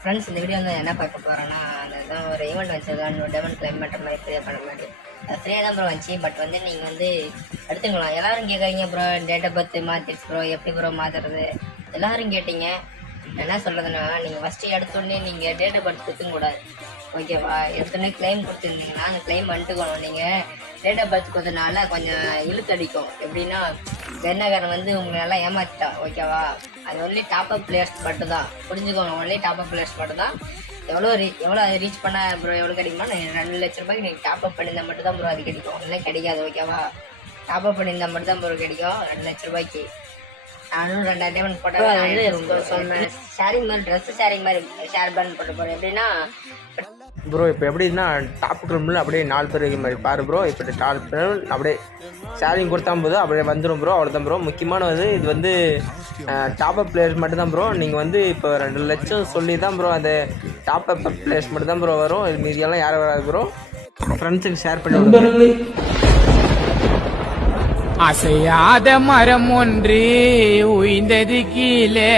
Friends இந்த video வந்து என்ன பார்க்க போகிறேன்னா அதுதான் ஒரு ஈவெண்ட் வச்சதுதான் டைமண்ட் கிளைம் பண்ணுற மாதிரி ஃப்ரீயாக பண்ண மாதிரி ஃப்ரீயாக தான் ப்ரோ வந்துச்சு. பட் வந்து நீங்கள் வந்து எடுத்துக்கலாம். எல்லோரும் கேட்குறீங்க ப்ரோ டேட் ஆஃப் பர்த் மாற்றிடுச்சு ப்ரோ எப்படி ப்ரோ மாற்றுறது எல்லோரும் கேட்டீங்க. என்ன சொல்கிறதுன்னா நீங்கள் ஃபஸ்ட்டு எடுத்தோடனே நீங்கள் டேட் ஆஃப் பர்த் கொடுத்துக்கூடாது ஓகேவா. எடுத்தோடனே கிளைம் கொடுத்துருந்தீங்கன்னா அந்த கிளைம் வந்துட்டுக்கணும். நீங்கள் டேட் ஆஃப் பர்த் கொடுத்ததுனால கொஞ்சம் இழுத்தடிக்கும். எப்படின்னா வெண்ணகாரன் வந்து உங்களை நல்லா ஏமாற்றிட்டான் ஓகேவா. அது ஒன்லி டாப் அப் பிளேயர்ஸ் மட்டும் தான் புரிஞ்சுக்கோங்க. ஒன்லி டாப் அப் பிளேயர்ஸ் மட்டும் தான். எவ்வளோ ரீச் பண்ணால் ப்ரோ எவ்வளோ கிடைக்குமா? 2 லட்ச ரூபாய்க்கு நீங்கள் டாப் அப் பண்ணியிருந்தால் மட்டும் தான் ப்ரோ அது கிடைக்கும். இல்லை கிடைக்காது ஓகேவா. டாப் அப் பண்ணியிருந்தால் மட்டும் தான் ப்ரோ கிடைக்கும் 2 லட்ச ரூபாய்க்கு. நானும் 2000 டைமண்ட் போட்டேன். வந்து சொன்னேன் ஷேரிங் மாதிரி ட்ரெஸ் ஷேரிங் மாதிரி ஷேர் பண்ண போட்டு போகிறேன். எப்படின்னா ப்ரோ இப்போ எப்படின்னா டாப் கிரமில் அப்படியே 4 பேர் வைக்க மாதிரி பாரு ப்ரோ. இப்போ 4 பேர் அப்படியே ஷேரிங் கொடுத்தா போது அப்படியே வந்துடும் ப்ரோ. அவ்வளோதான் ப்ரோ. முக்கியமானது இது வந்து டாப் அப் பிளேயர்ஸ் மட்டும் தான் ப்ரோ. நீங்கள் வந்து இப்போ 2 லட்சம் சொல்லி தான் ப்ரோ அந்த டாப் அப் பிளேயர்ஸ் மட்டும் தான் ப்ரோ வரும். இது மீதியெல்லாம் யாரும் வராது ப்ரோ. ஃப்ரெண்ட்ஸுக்கு ஷேர் பண்ணி அசையாத மரம் ஒன்று உய்ந்தது கீழே.